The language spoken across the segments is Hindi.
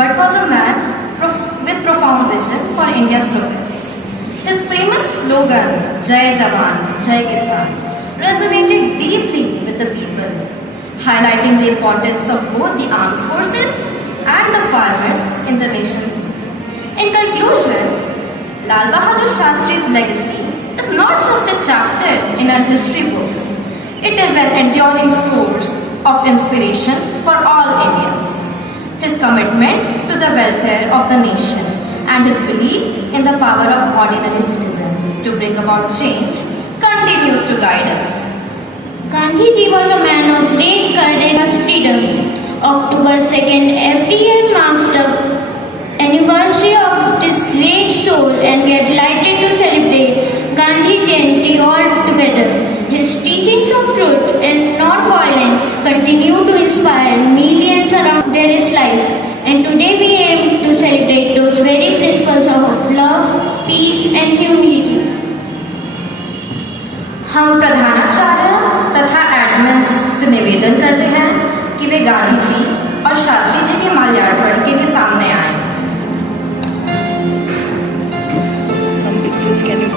but was a man with profound vision for India's progress. His famous slogan, Jai Jawan, Jai Kisan, resonated deeply with the people, highlighting the importance of both the armed forces and the farmers in the nation's future. In conclusion, Lal Bahadur Shastri's legacy is not just a chapter in our history books. It is an enduring source of inspiration for all Indians. His commitment to the welfare of the nation and his belief in the power of ordinary citizens to bring about change continues to guide us. Gandhiji was a man of great courage and freedom. October 2nd every year marks the anniversary of this great soul, and we are delighted to celebrate Gandhi Jayanti all together. His teachings of truth and non-violence continue to inspire millions around his life, and today we aim to celebrate those very principles of love, peace and humility. हम प्रधानाचार्य तथा एडमिन्स से निवेदन करते हैं कि वे गांधी जी और शास्त्री जी के माल्यार्पण के लिए सामने आए। Some pictures can you...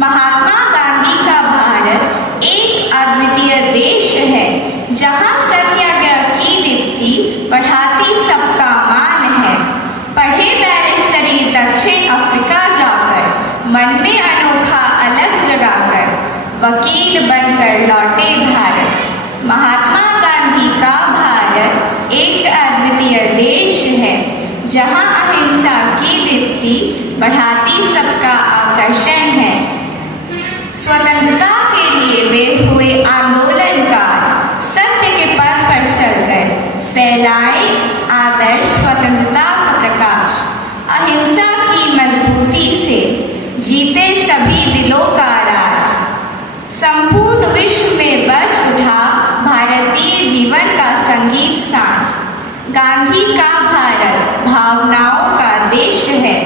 Mahatma Gandhi का भारत एक अद्वितीय देश है, जहां सत्याग्रह की दीप्ति बढ़ाती सबका मान है। पढ़े बैरिस्टरी दक्षिण अफ्रीका जाकर, मन में अनोखा अलग जगाकर, वकील बनकर लौटे भारत। महात्मा गांधी का भारत एक अद्वितीय देश है, जहां अहिंसा की दीप्ति बढ़ाती सबका आकर्षण है। स्वतंत्रता के लिए वे हुए आंदोलनकार, सत्य के पथ पर चल गए, फैलाए आदर्श स्वतंत्रता का प्रकाश। अहिंसा की मजबूती से जीते सभी दिलों का राज। संपूर्ण विश्व में बज उठा भारतीय जीवन का संगीत साज। गांधी का भारत भावनाओं का देश है,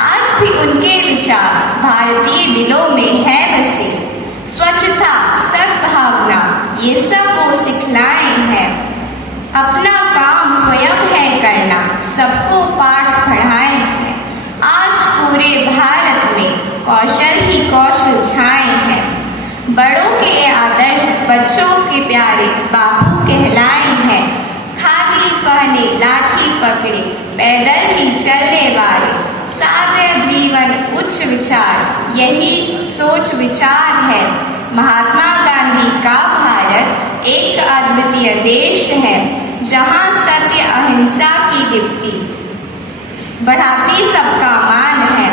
आज भी उनके विचार भारतीय दिलों में है बसे। स्वच्छता, सद्भावना ये सब वो सिखलाए हैं। अपना काम स्वयं है करना, सबको पाठ पढ़ाए हैं। आज पूरे भारत में कौशल ही कौशल छाए हैं। बड़ों के आदर्श बच्चों के प्यारे बापू कहलाए हैं। खादी पहने लाठी पकड़े, पैदल ही चलने वाले, सादे जीवन उच्च विचार, यही सोच विचार है। महात्मा गांधी का भारत एक अद्वितीय देश है, जहां सत्य अहिंसा की दीप्ति बढ़ाती सबका मान है।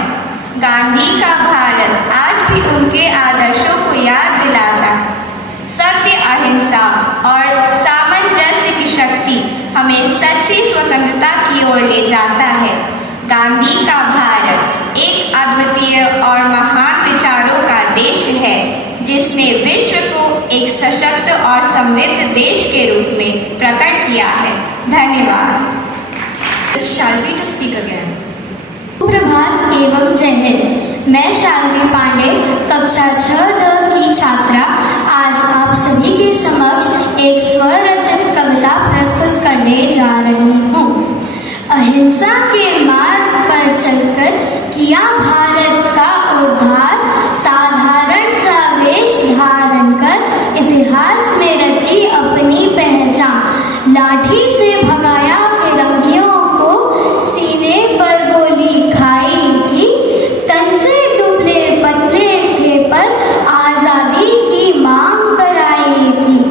गांधी का भारत आज भी उनके आदर्शों को याद दिलाता है। सत्य, अहिंसा और सामंजस्य की शक्ति हमें सच्ची स्वतंत्रता की ओर ले जाता है। गांधी का भारत एक अद्वितीय और महान विचारों का देश है, जिसने विश्व को एक सशक्त और समृद्ध देश के रूप में प्रकट किया है। धन्यवाद। शाल्वी टू स्पीक अगेन। सुप्रभात एवं जय हिंद। मैं शाल्वी पांडे, कक्षा 6द की छात्रा, आज आप सभी के समक्ष एक स्वरचित कविता प्रस्तुत करने जा रही हूँ। अहिंसा के मार्ग पर चलकर किया भारत का उद्धार, साधारण सा वेश धारण कर इतिहास में रची अपनी पहचान। लाठी से भगाया फिरंगियों को, सीने पर गोली खाई थी, तन से दुबले पतले थे पर आजादी की मांग कराई थी।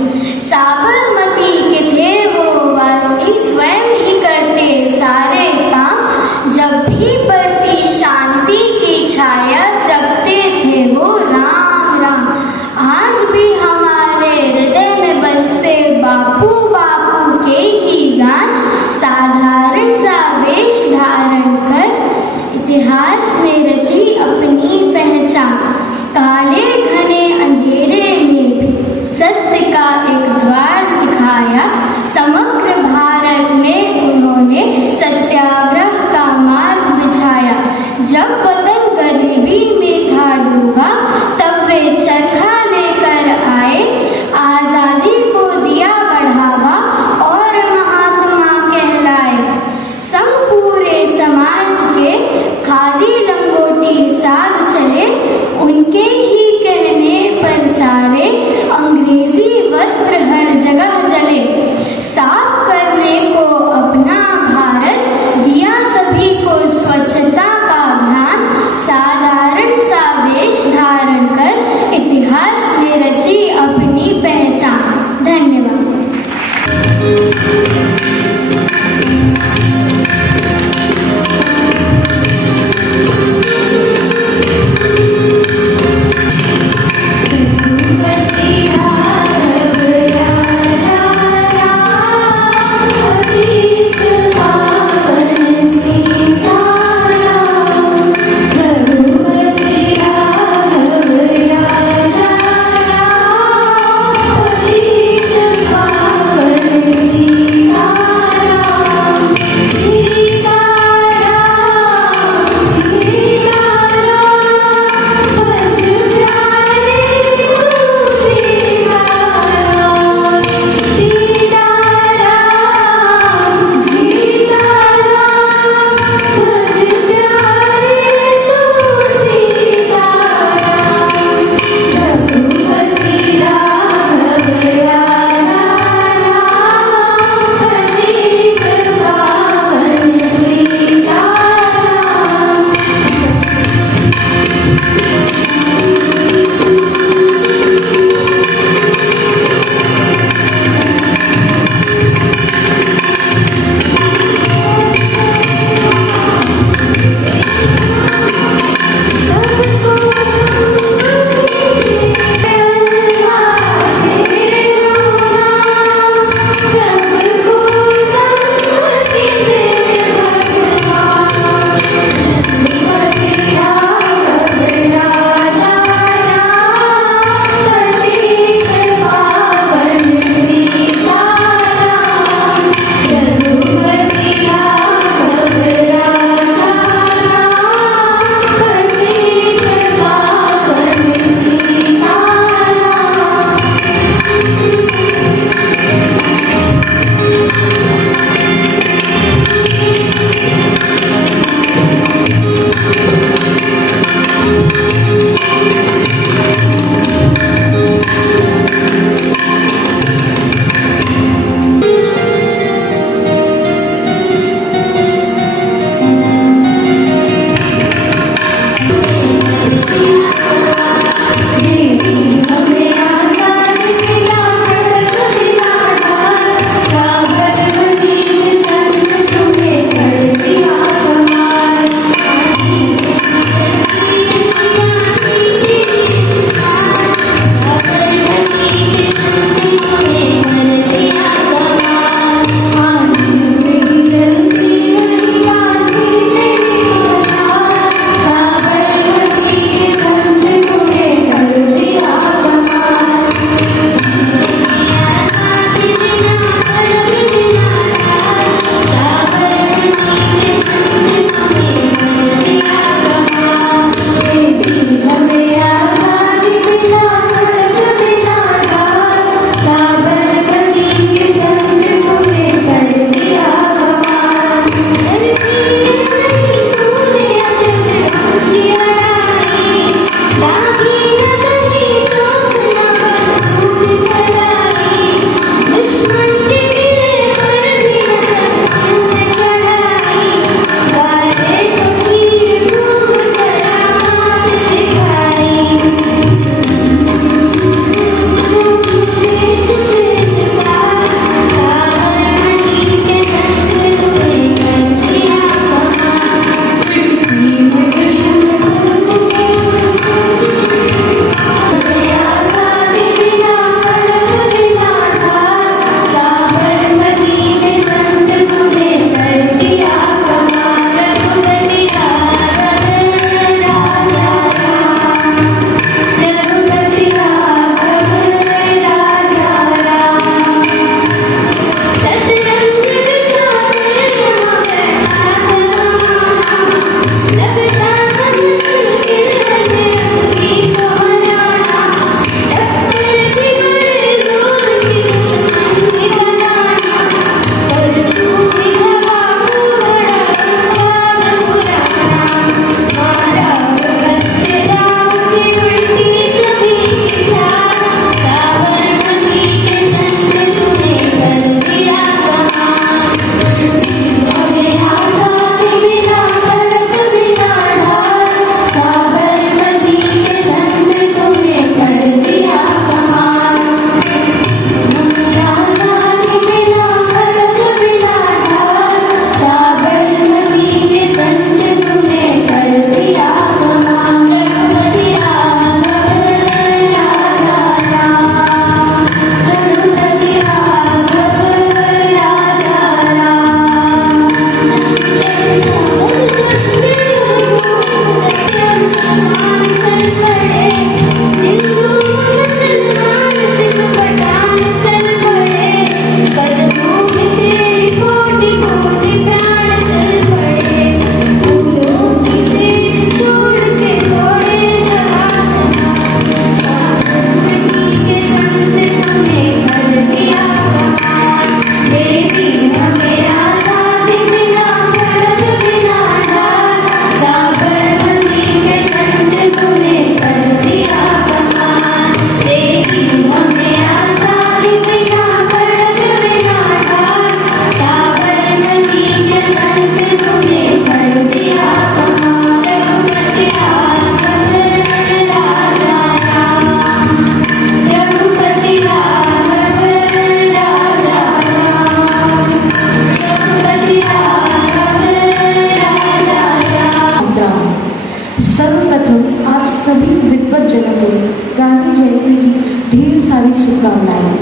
शुभकामनाएं।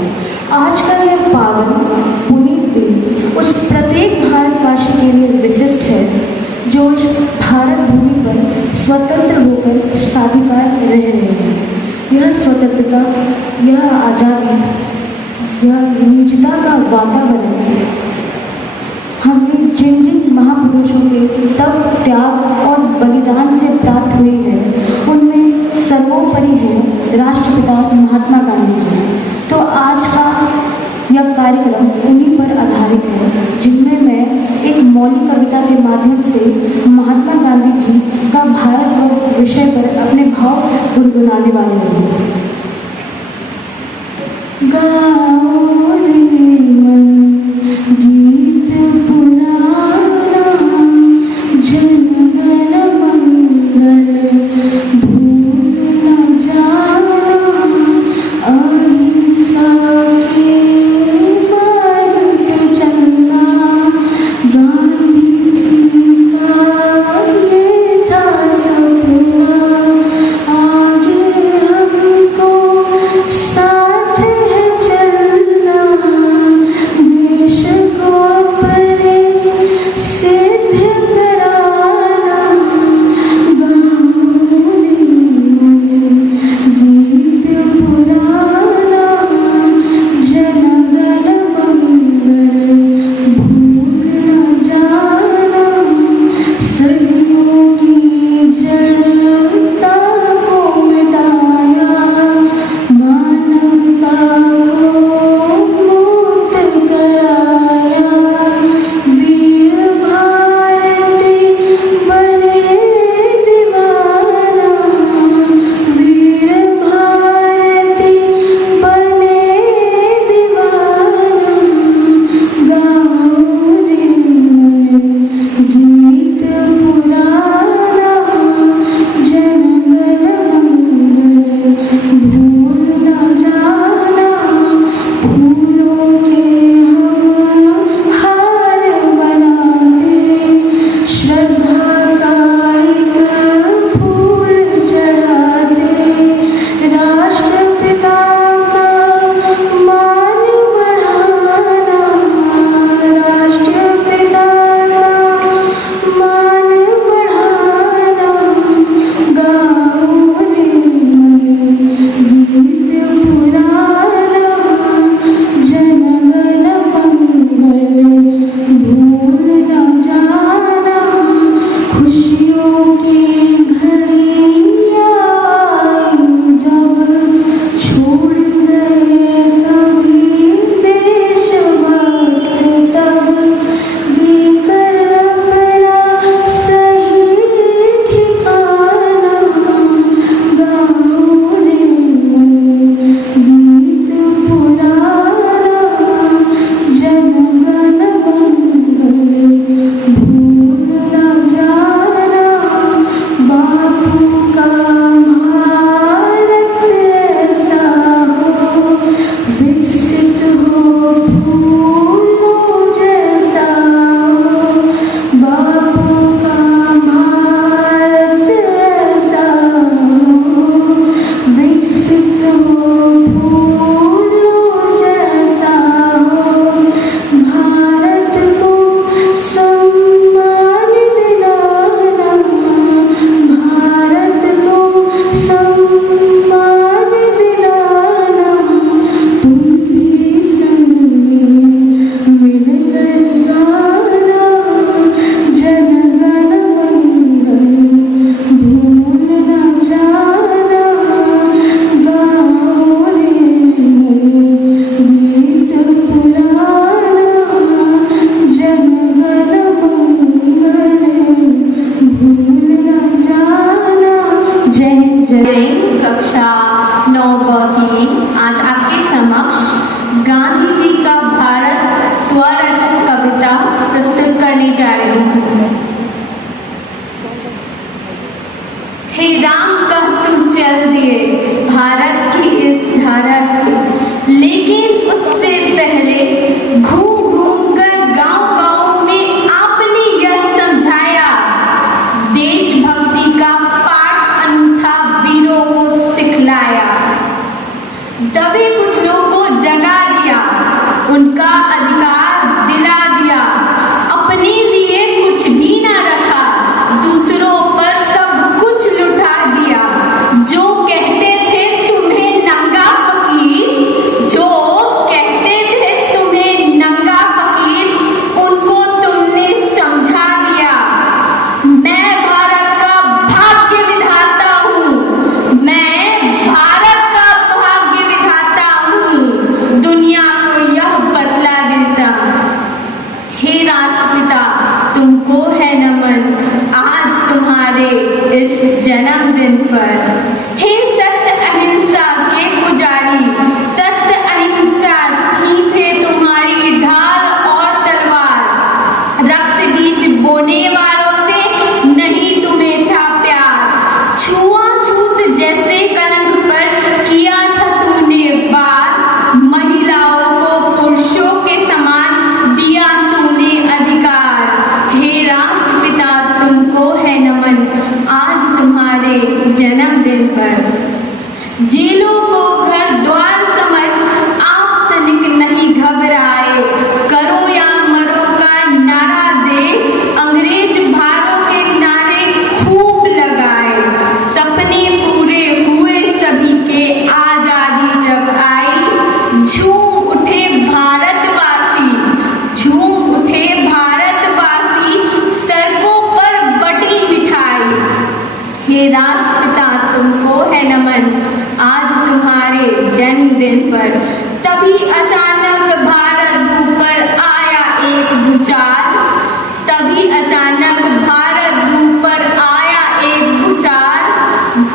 आज का यह पावन पुनीत दिन उस प्रत्येक भारतवासी के लिए विशिष्ट है जो उस भारत भूमि पर स्वतंत्र होकर साधिकार रह रहे हैं। यह स्वतंत्रता, यह आज़ादी, यह निजता का वातावरण हमने जिन जिन महापुरुषों के तप, त्याग और बलिदान से प्राप्त हुई है उनमें सर्वोपरि है राष्ट्रपिता महात्मा गांधी जी। तो आज का यह कार्यक्रम उन्हीं पर आधारित है, जिनमें मैं एक मौलिक कविता के माध्यम से महात्मा गांधी जी का भारत विषय पर अपने भाव गुनगुनाने वाले हूँ। गाओ रे मन गीत पुराना, जन गण मंगल भूल न जाना, अहिंसा के मार्ग पे चलना, गांधी जी का ये था सपना, आगे हमको साथ है चलना, देश को अपने सिद्ध कराना, गाओ रे गीत पुराना, जन गण मंगल भूल न जाना, सदियों की जड़ता को मिटाया, मानवता को मुक्त कराया, वीर भारती बने दीवाना, वीर भारती बने दीवाना, गाओ रे गीत पुराना, जन गण मंगल भूल न जाना, फूलों के हम हार बनाते, श्रद्धा का एक फूल चढ़ाते, राष्ट्रपिता का मान बढ़ाना, राष्ट्रपिता का मान बढ़ाना, गाओ रे गीत पुराना, जन गण मंगल भूल न जाना, खुशियों की घड़ियां आई जब, छोड़ गए कभी देशभक्त तब, देकर अपना सही ठिकाना, गाओ रे गीत पुराना, जन गण मंगल भूल न जाना, बापू का भारत ऐसा हो, विकसित हो फूलों जैसा हो, बापू का भारत ऐसा हो, विकसित हो फूलों जैसा हो, भारत को सम्मान दिलाना, भारत को सम्मान दिलाना, तुम भी संग में मिलकर गाना, जन गण मंगल भूल न जाना, गाओ रे गीत पुराना, जन गण मंगल भूल न जाना। जय जय। कक्षा 9 की आज आपके समक्ष उनका अधिकार दिला दिया, अपने लिए कुछ भी ना रखा, दूसरों पर सब कुछ लुटा दिया। जो कहते थे तुम्हें नंगा फकीर, जो कहते थे तुम्हें नंगा फकीर, उनको तुमने समझा दिया। मैं भारत का भाग्य विधाता हूँ, मैं भारत का भाग्य विधाता हूँ, दुनिया को यह बतला देता। हे राष्ट्रपिता, तुमको है नमन आज तुम्हारे इस जन्मदिन पर। हे सत्य अहिंसा के पुजारी, सत्य अहिंसा थी थे तुम्हारी ढाल और तलवार। रक्त बीज बोने वालों से नहीं तुम्हें था प्यार, छुआछूत जैसे कलंक पर किया था तुमने वार। महिलाओं को पुरुषों के समान दिया तुमने अधिकार। हे राष्ट्रपिता, तुमको है नमन आज तुम्हारे जन्मदिन पर। जेलों को घर द्वार समझ आप तनिक नहीं घबराए, करो या मरो का नारा दे अंग्रेज भारों के नारे खूब लगाए। सपने पूरे हुए सभी के आजादी जब आई, झूम उठे भारतवासी, झूम उठे भारतवासी, सड़कों पर बटी मिठाई। हे राष्ट्रपिता, तुमको है नमन आज तुम्हारे जन्मदिन पर। तभी अचानक भारत भूमि पर आया एक भूचाल, तभी अचानक भारत भूमि पर आया एक भूचाल।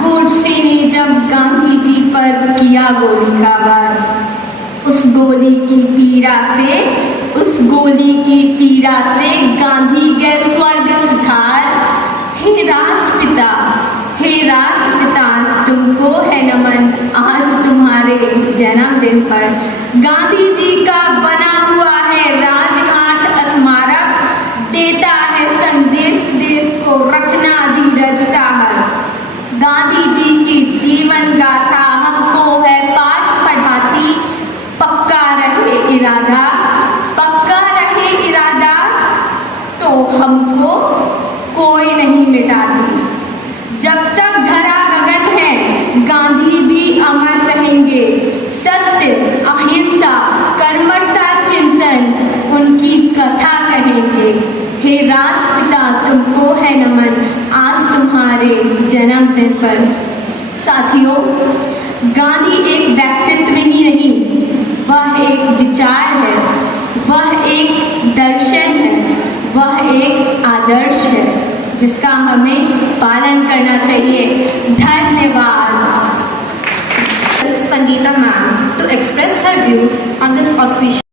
गोडसे ने जब गांधी जी पर किया गोली का वार, उस गोली की पीड़ा से, उस गोली की पीड़ा से गांधी गए स्वर्ग सुधार। हे राष्ट्रपिता, हे राष्ट्रपिता, तुमको है नमन आज तुम्हारे जन्मदिन पर। गांधी जी का बना हुआ है राजघाट स्मारक, देता है संदेश देश को रखना धीरज साहस। गांधी जी की जीवन गाथा हमको है पाठ पढ़ाती, पक्का रहे इरादा, पक्का रहे इरादा, तो हमको कोई नहीं मिटाती। जब तक धरा गगन है गांधी भी अमर रहेंगे। सत्य अहिंसा कर्मठता चिंतन उनकी कथा कहेंगे। हे राष्ट्रपिता, तुमको है नमन आज तुम्हारे जन्मदिन पर। साथियों, गांधी एक व्यक्तित्व ही नहीं, वह एक विचार है, वह एक दर्शन है, वह एक आदर्श है जिसका हमें पालन करना चाहिए। धन्यवाद। Sangeeta ma'am to express her views on this auspicious